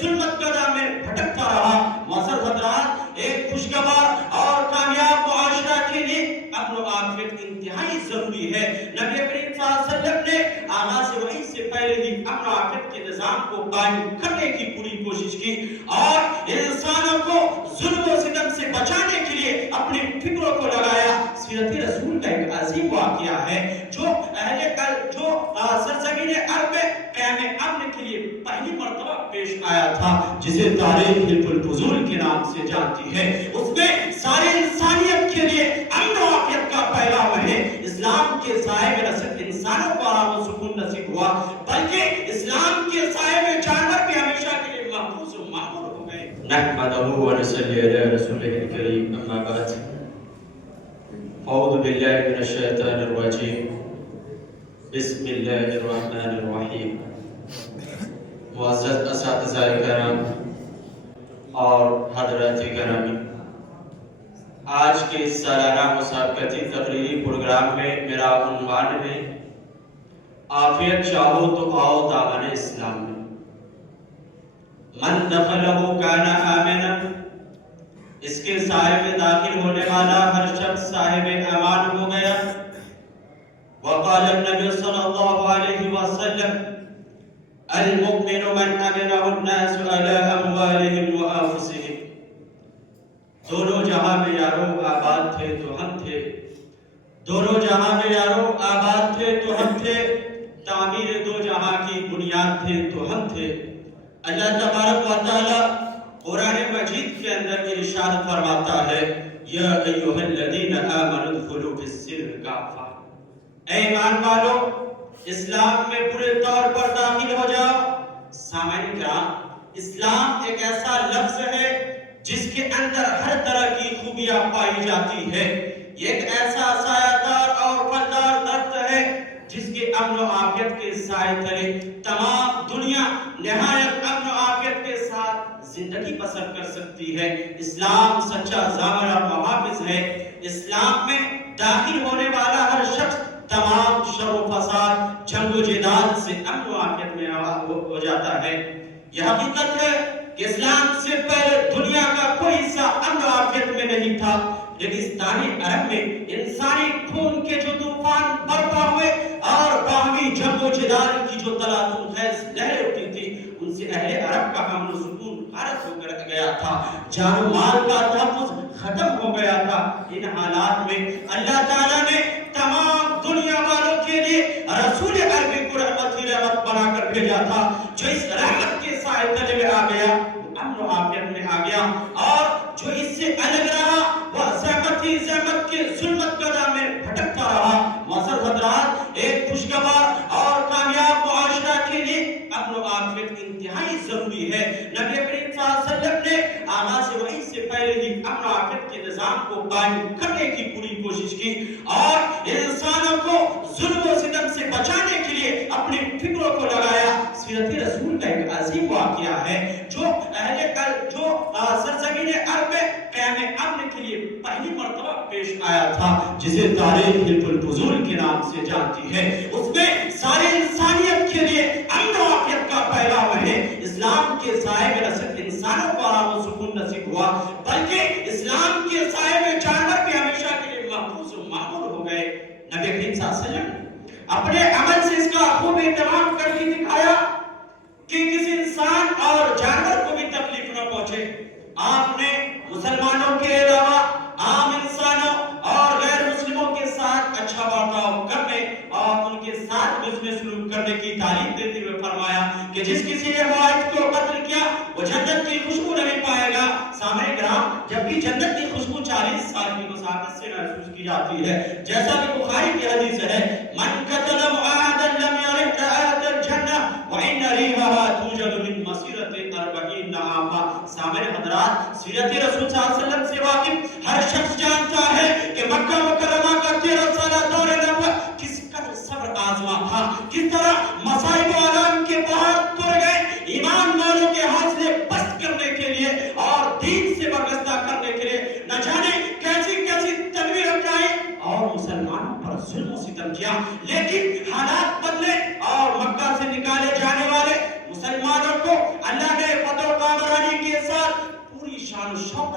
ظلمت گدا میں بھٹکتا رہا۔ معزز حضرات، ایک خوشگوار اور کامیاب معاشرہ کے لیے امن و عافیت انتہائی ضروری ہے۔ نبی کریم صلی اللہ علیہ وسلم نے آغاز وحی سے پہلے ہی امن و عافیت کے نظام کو قائم کرنے کی پوری کوشش کی اور انسانوں کو ظلم و ستم سے بچانے کے لیے اپنی فکروں کو لگایا۔ سیرت رسول کا ایک عظیم واقعہ ہے جو سرزمین عرب میں قیام امن کے لیے پہلی مرتبہ پیش آیا تھا، جسے تاریخ حلف الفضول کے نام سے جانتی ہے۔ اس میں ساری انسانیت کے لیے امن و عافیت کا پیغام ہے۔ اسلام کے سائے میں نہ صرف انسانوں کو آرام و سکون نصیب ہوا، بلکہ اسلام کے سائے میں جانور بھی ہمیشہ کے لیے محفوظ و معمور ہو گئے۔ نحمدہ و نصلی علی رسولہ الکریم، اما بعد، اعوذ باللہ من الشیطان الرجیم، بسم اللہ الرحمن الرحیم۔ معزز اساتذہ کرام اور حضرات گرامی، آج کے سالانہ مسابقتی تقریری پروگرام میں میرا عنوان ہے عافیت چاہو تو آؤ دامن اسلام میں۔ من دخلہ کان آمنا، اس کے سائے میں داخل ہونے والا ہر شخص صاحب امان ہو گیا۔ وقال النبی صلی اللہ علیہ وسلم المؤمن من امنہ الناس علی اموالہم و انفسہم۔ دونوں جہاں میں یارو آباد تھے تو ہم تھے، دونوں جہاں میں یارو آباد تھے تو ہم تھے، تعمیر دو جہاں کی بنیاد تھے تو ہم تھے۔ اللہ تبارک و تعالی قرآن مجید کے اندر ارشاد فرماتا ہے یا ایھا الذین آمنوا ادخلوا فی السلم کافہ، اے ایمان والو اسلام میں پورے طور پر داخل ہو جاؤ۔ سامعین کرام، اسلام ایک ایسا لفظ ہے جس کے اندر ہر طرح کی خوبیاں پائی جاتی ہے۔ یہ ایک ایسا سایہ دار اور پھلدار درخت ہے جس کے امن و عافیت کے سائے تلے تمام دنیا نہایت امن و عافیت کے ساتھ زندگی بسر کر سکتی ہے۔ اسلام سچا ضامن اور محافظ ہے۔ اسلام میں داخل ہونے والا ہر شخص تمام شر و فساد، جنگ و جدال سے امن و عافیت میں ہو جاتا ہے۔ یہ حقیقت ہے کہ اسلام سے پہلے دنیا کا کوئی حصہ امن و عافیت میں نہیں تھا۔ ریگستانی عرب میں انسانی خون کے جو طوفان برپا ہوئے اور باہمی جنگ و جدال کی جو تلاطم خیز لہریں اٹھی تھی، ان سے اہل عرب کا امن و سکون غارت ہو کر گیا تھا، جان و مال کا تحفظ ختم ہو گیا تھا۔ ان حالات میں اللہ تعالیٰ نے تمام دنیا والوں کے لیے رسول عربی کو رحمت بنا کر بھیجا تھا، جو اس رحمت کے سائے تلے میں آ گیا، امن و عافیت میں آ گیا، اور جو اس سے الگ رہا وہ زحمت کے ظلمت گدا میں بھٹکتا رہا۔ معزز حضرات، ایک خوشگوار اور کامیاب معاشرہ کے لیے امن و عافیت انتہائی ضروری ہے۔ نبی کریم صلی اللہ علیہ وسلم نے آغاز وحی سے پہلے ہی امن و عافیت کے نظام کو قائم کرنے کی پوری کوشش کی اور انسانوں کو ظلم و ستم سے بچانے کے لیے اپنی فکروں کو لگایا۔ سیرت رسول کا ایک عظیم واقعہ ہے جو سرزمین عرب میں قیام امن کے لیے پہلی مرتبہ پیش آیا تھا، جسے تاریخ حلف الفضول کے نام سے جانتی ہے۔ اس میں ساری انسانیت کے لیے امن و عافیت کا پیغام ہے۔ اسلام کے سائے میں نہ صرف انسانوں کو آرام و سکون نصیب ہوا، بلکہ اسلام کے سائے میں جانور بھی ہمیشہ کے لیے محفوظ و معمور ہو گئے۔ نبی کریم صلی اللہ علیہ وسلم اپنے عمل سے اس کا خوب اہتمام کر کے دکھایا کہ کسی انسان اور جانور کو بھی تکلیف نہ پہنچے۔ آپ نے مسلمانوں کے علاوہ عام انسانوں اور غیر مسلموں کے ساتھ اچھا برتاؤ کرنے اور ان کے ساتھ حسن سلوک کرنے کی تعلیم دیتے ہوئے فرمایا کہ جس کسی نے واحد کو قتل کیا وہ جنت کی خوشبو نہیں پائے گا۔ سامعین کرام، جبکہ جنت کی خوشبو 40 سال کی مسافت سے محسوس کی جاتی ہے، جیسا کہ بخاری کی حدیث ہے من قتل معاہدا لم یرح رائحۃ الجنہ وان ریحها توجد من مسیرۃ 40 عاما۔ سامعین حضرات، سیرت رسول صلی اللہ علیہ وسلم سے واقف ہر شخص جانتا ہے کہ مکہ مکرمہ کا 13 سالہ دور نبوت کس قدر صبر آزما تھا، کس طرح مصائب و آلام کے پہاڑ تر گئے ایمان والوں کے حوصلے پست کرنے کے لیے اور دین سے وابستہ کرنے کے لیے نہ جانے کیسی کیسی تدبیر اپنائی اور مسلمانوں پر ظلم و ستم کیا، لیکن حالات بدلے اور مکہ سے نکالے جانے والے مسلمانوں کو اللہ نے فتح